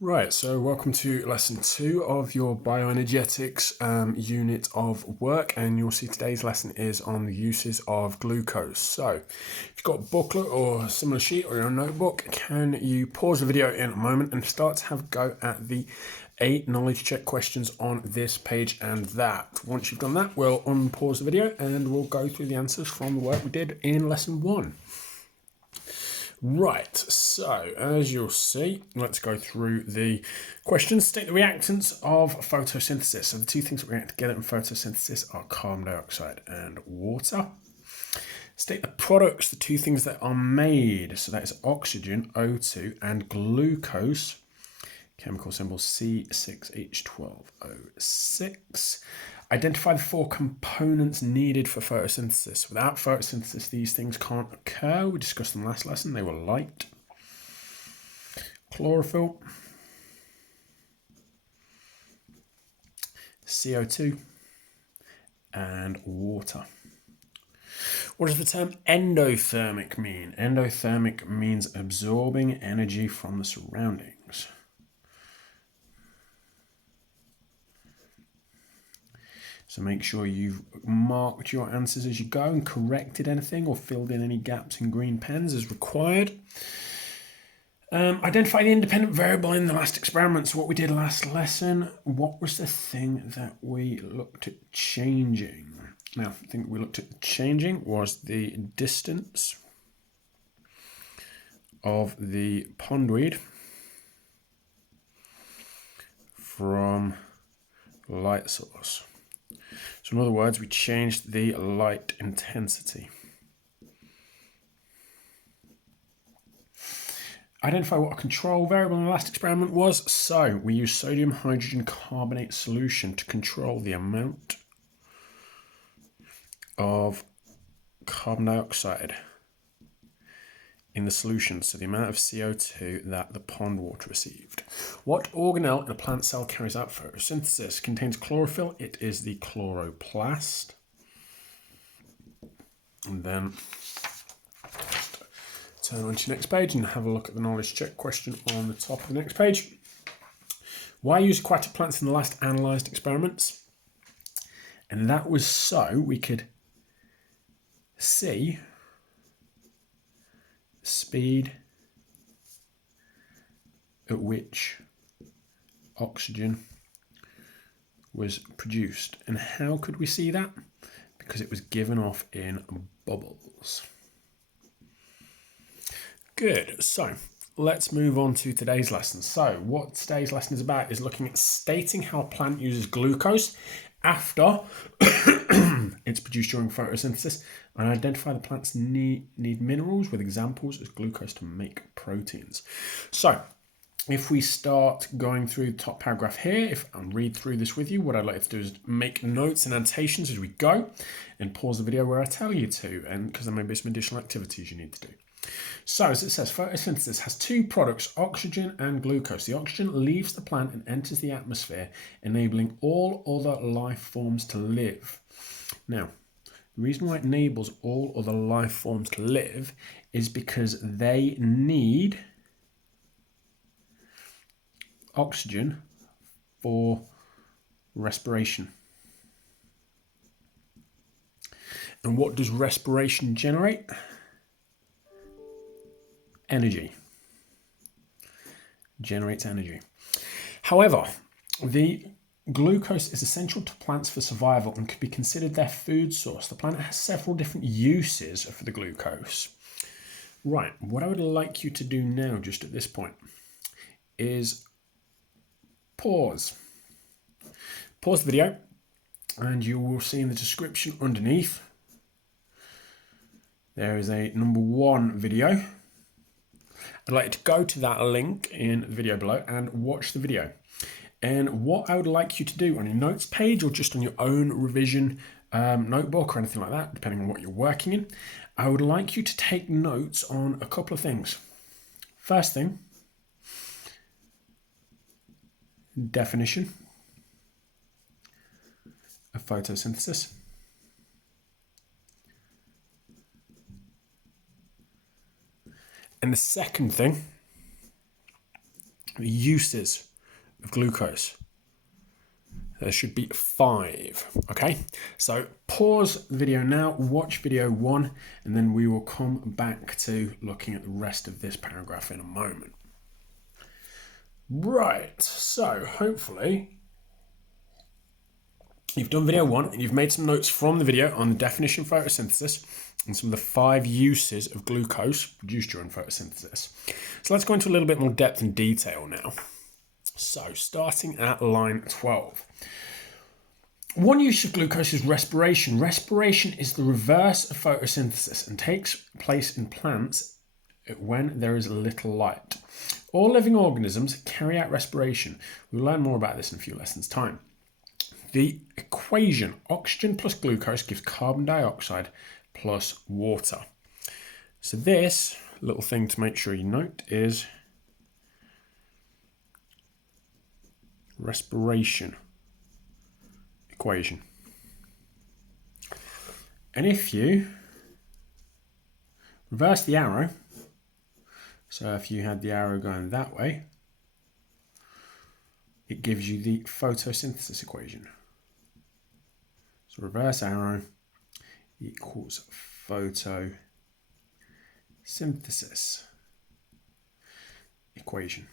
Right, so welcome to lesson 2 of your bioenergetics unit of work, and you'll see today's lesson is on the uses of glucose. So if you've got a booklet or a similar sheet or your notebook, can you pause the video in a moment and start to have a go at the 8 knowledge check questions on this page and that. Once you've done that, we'll unpause the video and we'll go through the answers from the work we did in lesson 1. Right, so as you'll see, let's go through the questions. State the reactants of photosynthesis. So the two things that react together in photosynthesis are carbon dioxide and water. State the products, the two things that are made. So that is oxygen, O2, and glucose, chemical symbol C6H12O6. Identify the 4 components needed for photosynthesis. Without photosynthesis, these things can't occur. We discussed them last lesson. They were light, chlorophyll, CO2, and water. What does the term endothermic mean? Endothermic means absorbing energy from the surroundings. So make sure you've marked your answers as you go and corrected anything or filled in any gaps in green pens as required. Identify the independent variable in the last experiment. So what we did last lesson, what was the thing that we looked at changing? Now, the thing we looked at changing was the distance of the pondweed from light source. So in other words, we changed the light intensity. Identify what a control variable in the last experiment was. So we used sodium hydrogen carbonate solution to control the amount of carbon dioxide in the solution, so the amount of CO2 that the pond water received. What organelle in a plant cell carries out photosynthesis? Contains chlorophyll. It is the chloroplast. And then turn on to your next page and have a look at the knowledge check question on the top of the next page. Why use aquatic plants in the last analysed experiments? And that was so we could see speed at which oxygen was produced. And how could we see that? Because it was given off in bubbles. Good, so let's move on to today's lesson. So what today's lesson is about is looking at stating how a plant uses glucose after it's produced during photosynthesis, and identify the plants need minerals with examples as glucose to make proteins. So if we start going through the top paragraph here, and read through this with you, what I'd like to do is make notes and annotations as we go and pause the video where I tell you to, and because there may be some additional activities you need to do. So as it says, photosynthesis has 2 products, oxygen and glucose. The oxygen leaves the plant and enters the atmosphere, enabling all other life forms to live. Now, the reason why it enables all other life forms to live is because they need oxygen for respiration. And what does respiration generate? Energy. Generates energy. However, the glucose is essential to plants for survival and could be considered their food source. The plant has several different uses for the glucose. Right, what I would like you to do now, just at this point, is pause. Pause the video, and you will see in the description underneath, there is a number 1 video. I'd like you to go to that link in the video below and watch the video. And what I would like you to do on your notes page or just on your own revision notebook or anything like that, depending on what you're working in, I would like you to take notes on a couple of things. First thing, definition of photosynthesis. And the second thing the uses of glucose. There should be 5, okay? So pause the video now, watch video 1, and then we will come back to looking at the rest of this paragraph in a moment. Right, so hopefully you've done video 1 and you've made some notes from the video on the definition of photosynthesis and some of the 5 uses of glucose produced during photosynthesis. So let's go into a little bit more depth and detail now. So starting at line 12. One use of glucose is respiration. Respiration is the reverse of photosynthesis and takes place in plants when there is little light. All living organisms carry out respiration. We'll learn more about this in a few lessons' time. The equation, oxygen plus glucose gives carbon dioxide plus water. So this little thing to make sure you note is respiration equation. And if you reverse the arrow, so if you had the arrow going that way, it gives you the photosynthesis equation. So reverse arrow equals photosynthesis equation.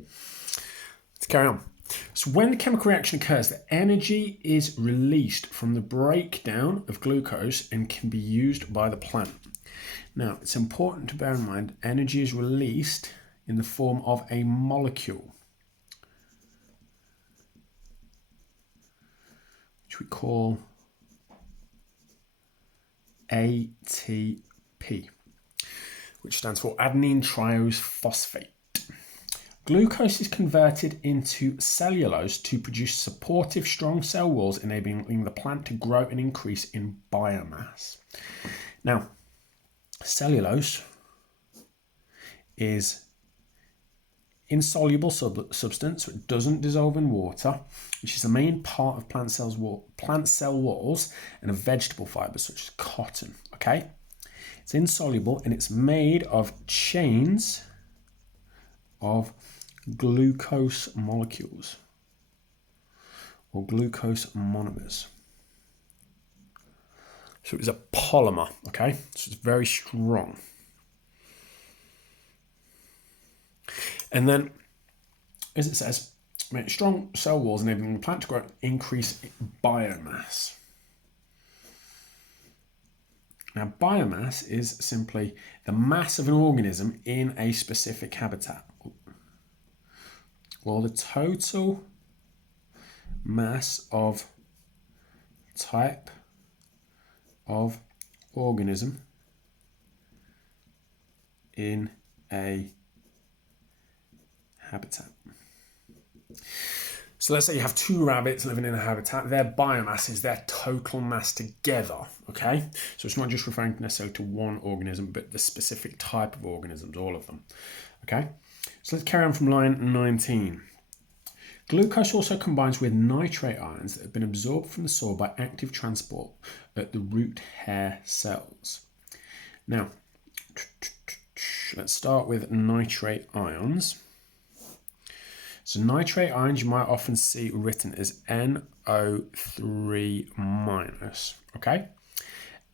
Let's carry on. So when the chemical reaction occurs, the energy is released from the breakdown of glucose and can be used by the plant. Now, it's important to bear in mind energy is released in the form of a molecule, which we call ATP, which stands for adenine triose phosphate. Glucose is converted into cellulose to produce supportive, strong cell walls, enabling the plant to grow and increase in biomass. Now, cellulose is insoluble substance, so it doesn't dissolve in water, which is the main part of plant cell walls and of vegetable fibers such as cotton. Okay, it's insoluble and it's made of chains of glucose molecules or glucose monomers. So it's a polymer, okay? So it's very strong. And then, as it says, strong cell walls enabling the plant to grow and increase biomass. Now, biomass is simply the mass of an organism in a specific habitat, or the total mass of type of organism in a habitat. So let's say you have 2 rabbits living in a habitat. Their biomass is their total mass together, okay? So it's not just referring necessarily to one organism, but the specific type of organisms, all of them, okay? So let's carry on from line 19. Glucose also combines with nitrate ions that have been absorbed from the soil by active transport at the root hair cells. Now, let's start with nitrate ions. So nitrate ions you might often see written as NO3-, okay?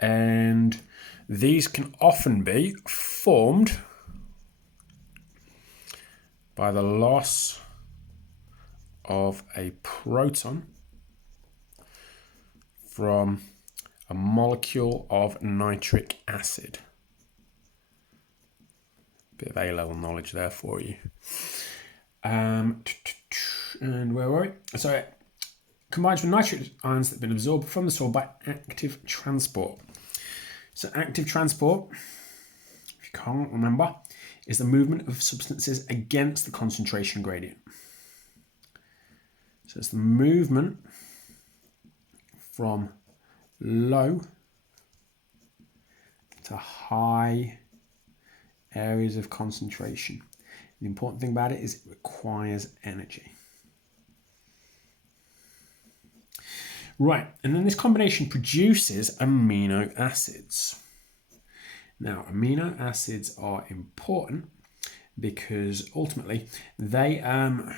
And these can often be formed by the loss of a proton from a molecule of nitric acid. Bit of A-level knowledge there for you. And where were we? So it combines with nitrate ions that have been absorbed from the soil by active transport. So active transport, if you can't remember, is the movement of substances against the concentration gradient. So it's the movement from low to high areas of concentration. The important thing about it is it requires energy. Right, and then this combination produces amino acids. Now, amino acids are important because ultimately they're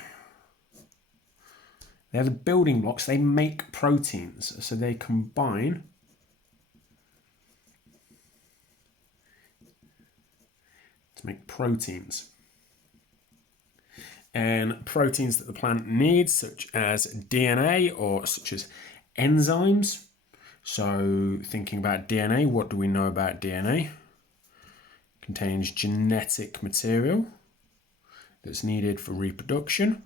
the building blocks. They make proteins, so they combine to make proteins. And proteins that the plant needs, such as DNA or such as enzymes. So thinking about DNA, what do we know about DNA? It contains genetic material that's needed for reproduction.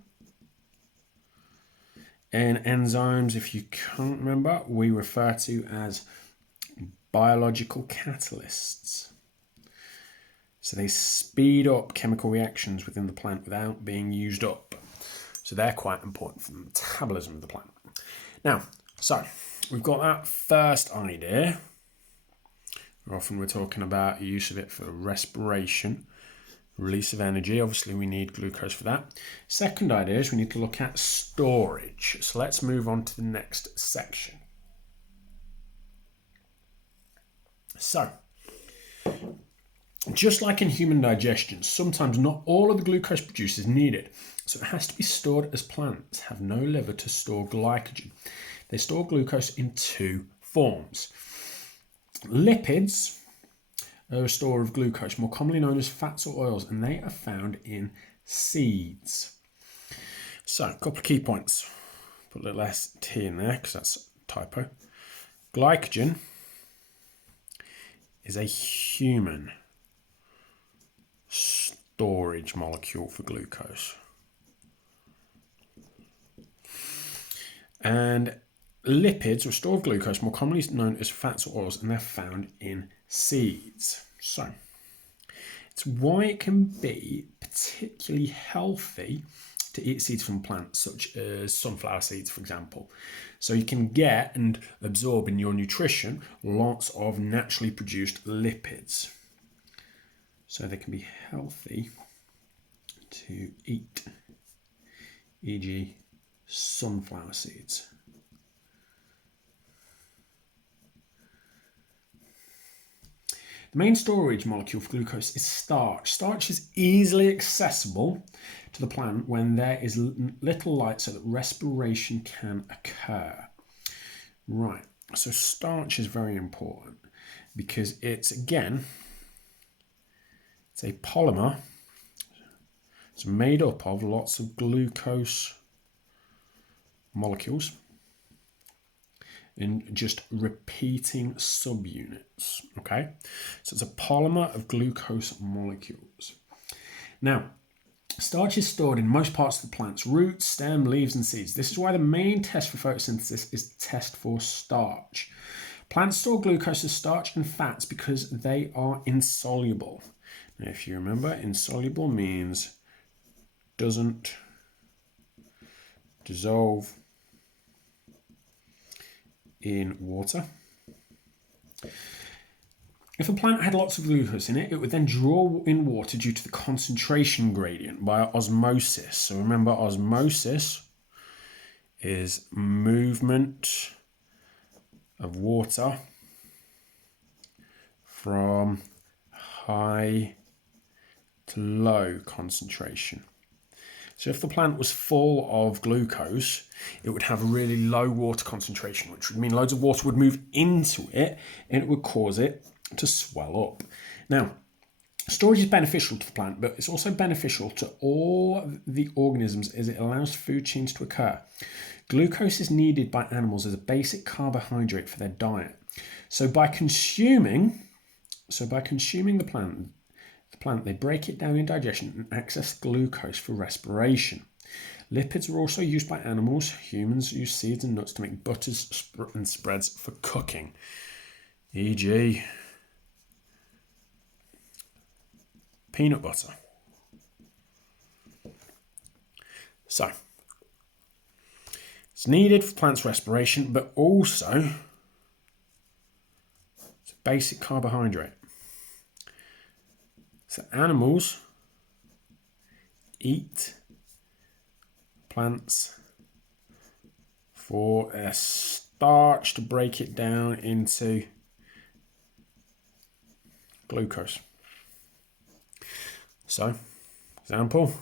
And enzymes, if you can't remember, we refer to as biological catalysts. So they speed up chemical reactions within the plant without being used up. So they're quite important for the metabolism of the plant. Now, so we've got that first idea. Often we're talking about the use of it for respiration, release of energy. Obviously, we need glucose for that. Second idea is we need to look at storage. So let's move on to the next section. So, just like in human digestion, sometimes not all of the glucose produced is needed. So it has to be stored, as plants have no liver to store glycogen. They store glucose in two forms. Lipids are a store of glucose, more commonly known as fats or oils, and they are found in seeds. So, a couple of key points. Put a little S-T in there because that's a typo. Glycogen is a human storage molecule for glucose. And lipids are a store of glucose, more commonly known as fats or oils, and they're found in seeds. So, it's why it can be particularly healthy to eat seeds from plants, such as sunflower seeds, for example. So you can get and absorb in your nutrition lots of naturally produced lipids. So they can be healthy to eat, e.g. sunflower seeds. The main storage molecule for glucose is starch. Starch is easily accessible to the plant when there is little light so that respiration can occur. Right, so starch is very important because it's a polymer. It's made up of lots of glucose molecules in just repeating subunits, okay? So it's a polymer of glucose molecules. Now, starch is stored in most parts of the plant's roots, stem, leaves, and seeds. This is why the main test for photosynthesis is the test for starch. Plants store glucose as starch and fats because they are insoluble. Now, if you remember, insoluble means doesn't dissolve in water. If a plant had lots of glucose in it, it would then draw in water due to the concentration gradient by osmosis. So remember, osmosis is movement of water from high to low concentration. So if the plant was full of glucose, it would have a really low water concentration, which would mean loads of water would move into it and it would cause it to swell up. Now, storage is beneficial to the plant, but it's also beneficial to all the organisms as it allows food chains to occur. Glucose is needed by animals as a basic carbohydrate for their diet. So by consuming the plant, they break it down in digestion and access glucose for respiration. Lipids are also used by animals. Humans use seeds and nuts to make butters and spreads for cooking, e.g. peanut butter. So, it's needed for plants' respiration, but also it's a basic carbohydrate. So animals eat plants for a starch to break it down into glucose. So Example,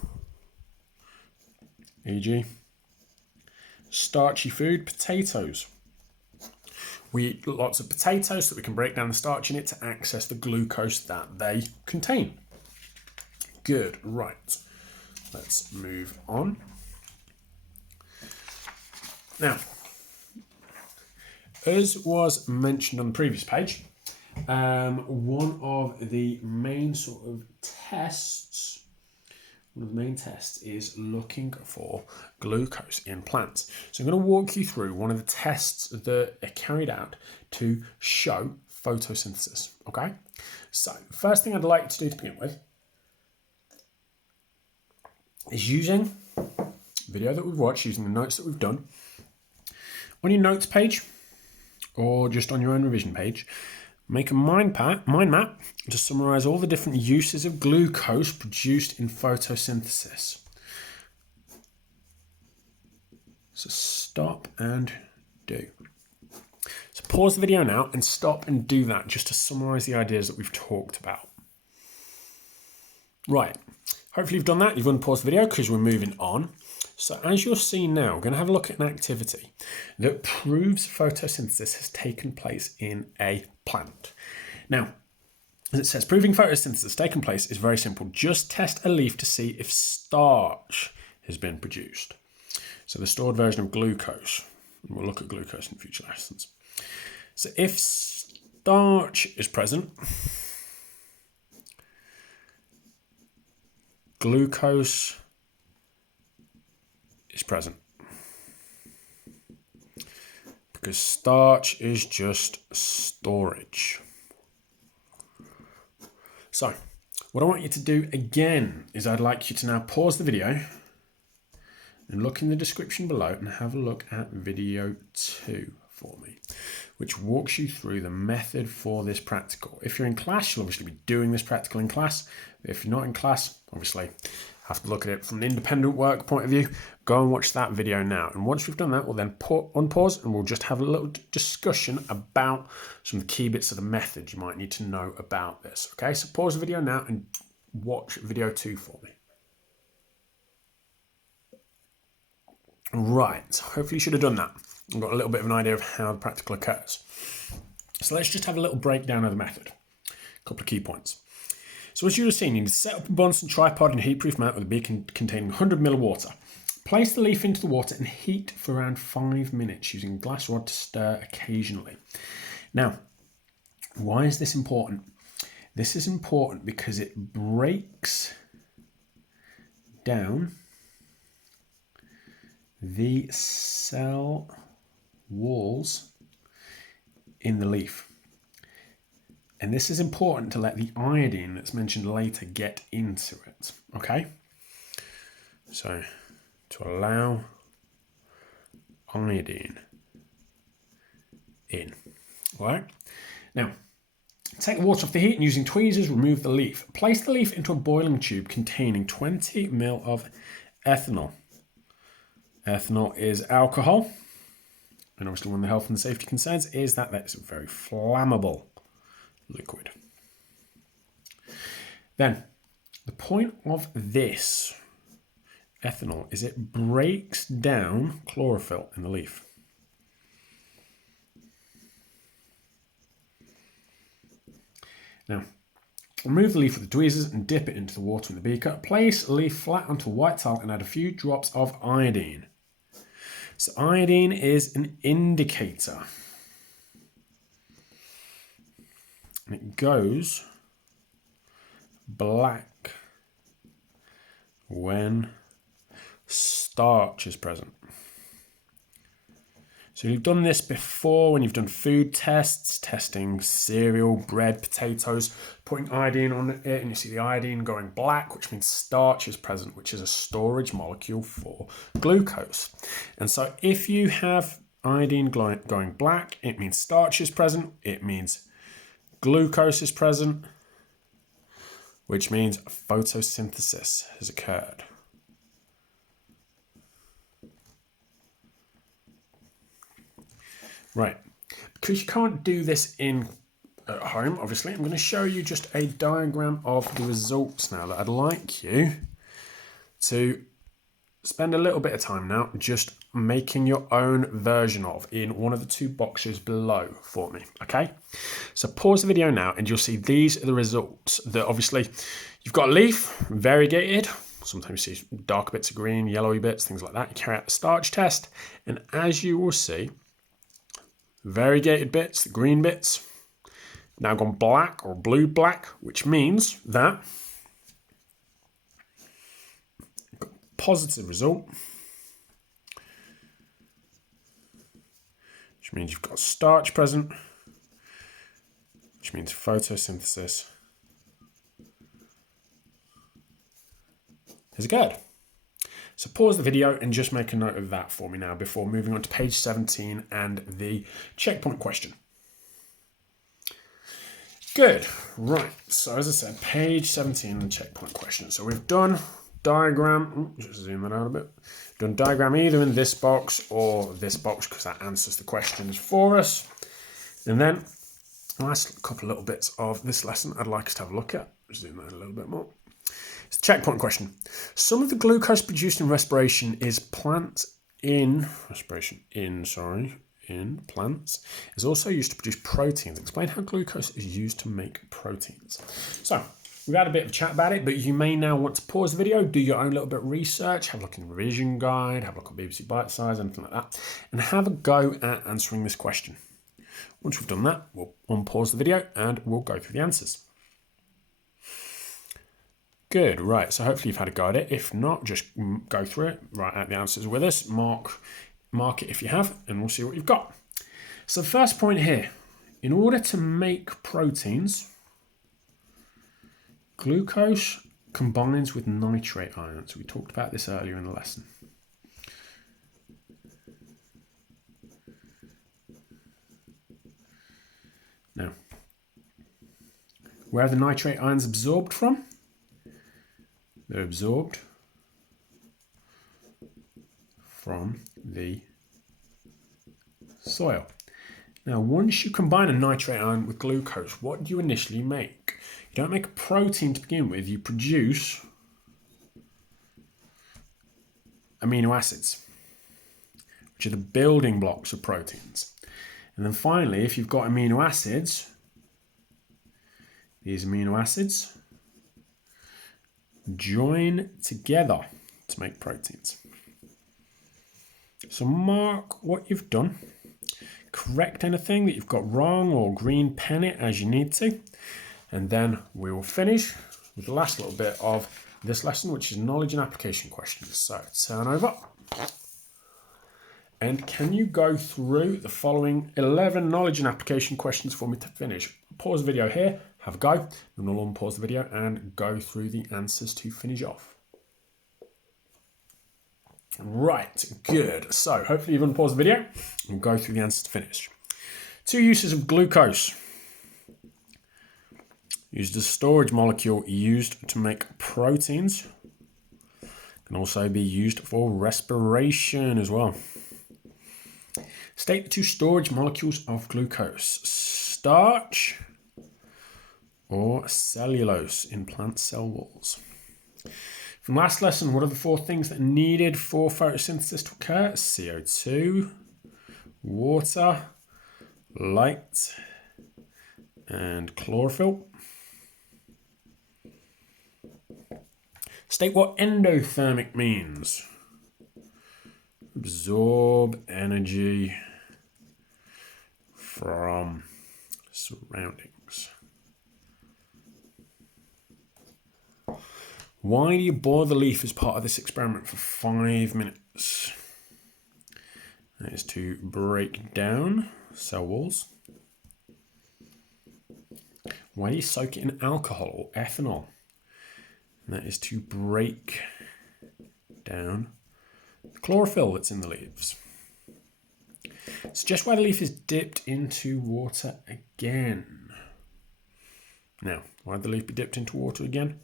e.g. starchy food, potatoes. We eat lots of potatoes so we can break down the starch in it to access the glucose that they contain. Good, right. Let's move on. Now, as was mentioned on the previous page, one of the main tests is looking for glucose in plants. So I'm going to walk you through one of the tests that are carried out to show photosynthesis. Okay, so first thing I'd like to do to begin with is using the video that we've watched, using the notes that we've done, on your notes page or just on your own revision page, make a mind map to summarize all the different uses of glucose produced in photosynthesis. So stop and do. So pause the video now and stop and do that just to summarize the ideas that we've talked about. Right, hopefully you've done that. You've unpaused the video because we're moving on. So as you'll see now, we're going to have a look at an activity that proves photosynthesis has taken place in a plant. Now, as it says, proving photosynthesis has taken place is very simple. Just test a leaf to see if starch has been produced. So the stored version of glucose. And we'll look at glucose in future lessons. So if starch is present, glucose is present, because starch is just storage. So what I want you to do again is I'd like you to now pause the video and look in the description below and have a look at video 2 for me, which walks you through the method for this practical. If you're in class, you'll obviously be doing this practical in class. If you're not in class, obviously have to look at it from an independent work point of view. Go and watch that video now. And once we've done that, we'll then unpause and we'll just have a little discussion about some of the key bits of the method you might need to know about this. Okay, so pause the video now and watch video 2 for me. Right, hopefully you should have done that. I've got a little bit of an idea of how the practical occurs. So let's just have a little breakdown of the method. A couple of key points. So as you have seen, you need to set up a Bunsen tripod in a heat-proof mat with a beaker containing 100 ml of water. Place the leaf into the water and heat for around 5 minutes using a glass rod to stir occasionally. Now, why is this important? This is important because it breaks down the cell walls in the leaf. And this is important to let the iodine that's mentioned later get into it, okay? So, to allow iodine in, all right? Now, take the water off the heat and using tweezers, remove the leaf. Place the leaf into a boiling tube containing 20 ml of ethanol. Ethanol is alcohol, and obviously one of the health and safety concerns is that that's a very flammable liquid. Then, the point of this ethanol is it breaks down chlorophyll in the leaf. Now, remove the leaf with the tweezers and dip it into the water in the beaker. Place the leaf flat onto a white towel and add a few drops of iodine. So iodine is an indicator. And it goes black when starch is present. So you've done this before when you've done food tests, testing cereal, bread, potatoes, putting iodine on it, and you see the iodine going black, which means starch is present, which is a storage molecule for glucose. And so if you have iodine going black, it means starch is present, it means glucose is present, which means photosynthesis has occurred. Right, because you can't do this at home, obviously, I'm going to show you just a diagram of the results now that I'd like you to spend a little bit of time now just making your own version of in one of the two boxes below for me, okay? So pause the video now and you'll see these are the results. That obviously you've got a leaf, variegated. Sometimes you see dark bits of green, yellowy bits, things like that. You carry out the starch test, and as you will see, variegated bits, the green bits, now gone black or blue-black, which means that you've got a positive result, which means you've got starch present, which means photosynthesis is good. So pause the video and just make a note of that for me now before moving on to page 17 and the checkpoint question. Good, right, so as I said, page 17 and checkpoint question. So we've done diagram, just zoom that out a bit, done diagram either in this box or this box because that answers the questions for us. And then last couple of little bits of this lesson I'd like us to have a look at, zoom that a little bit more. It's the checkpoint question. Some of the glucose produced in respiration is plants is also used to produce proteins. Explain how glucose is used to make proteins. So we've had a bit of a chat about it, but you may now want to pause the video, do your own little bit of research, have a look in the revision guide, have a look at BBC Bite Size, anything like that, and have a go at answering this question. Once we've done that, we'll unpause the video and we'll go through the answers. Good, right, so hopefully you've had a go at it. If not, just go through it, write out the answers with us, mark it if you have, and we'll see what you've got. So the first point here, in order to make proteins, glucose combines with nitrate ions. We talked about this earlier in the lesson. Now, where are the nitrate ions absorbed from? They're absorbed from the soil. Now, once you combine a nitrate ion with glucose, what do you initially make? You don't make a protein to begin with, you produce amino acids, which are the building blocks of proteins. And then finally, if you've got amino acids, these amino acids join together to make proteins. So mark what you've done, correct anything that you've got wrong or green pen it as you need to, and then we will finish with the last little bit of this lesson, which is knowledge and application questions. So turn over, and can you go through the following 11 knowledge and application questions for me to finish? Pause the video here, have a go, and we'll unpause the video and go through the answers to finish off. Right, good. So hopefully you've unpaused the video. We'll go through the answers to finish. 2 uses of glucose. Used as a storage molecule, used to make proteins. Can also be used for respiration as well. State the 2 storage molecules of glucose. Starch or cellulose in plant cell walls. From last lesson, what are the 4 things that are needed for photosynthesis to occur? CO2, water, light, and chlorophyll. State what endothermic means. Absorb energy from surroundings. Why do you boil the leaf as part of this experiment for 5 minutes? That is to break down cell walls. Why do you soak it in alcohol or ethanol? And that is to break down the chlorophyll that's in the leaves. Suggest why the leaf is dipped into water again. Now, why would the leaf be dipped into water again?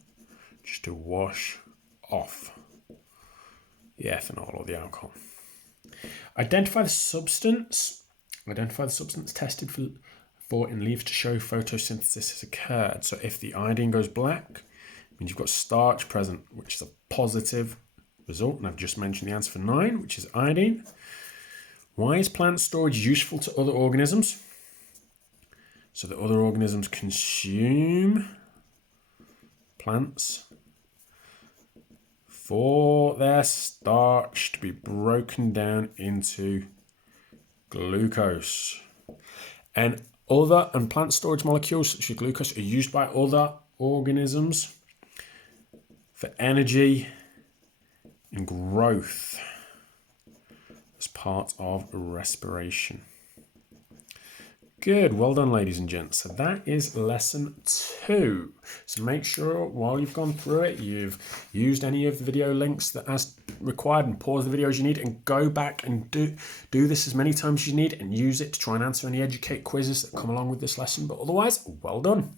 Just to wash off the ethanol or the alcohol. Identify the substance. Identify the substance tested for in leaves to show photosynthesis has occurred. So if the iodine goes black, it means you've got starch present, which is a positive result, and I've just mentioned the answer for 9, which is iodine. Why is plant storage useful to other organisms? So that other organisms consume plants for their starch to be broken down into glucose. And plant storage molecules such as glucose are used by other organisms for energy and growth as part of respiration. Good, well done, ladies and gents. So that is lesson 2. So make sure while you've gone through it, you've used any of the video links that as required and pause the videos you need and go back and do this as many times as you need and use it to try and answer any educate quizzes that come along with this lesson. But otherwise, well done.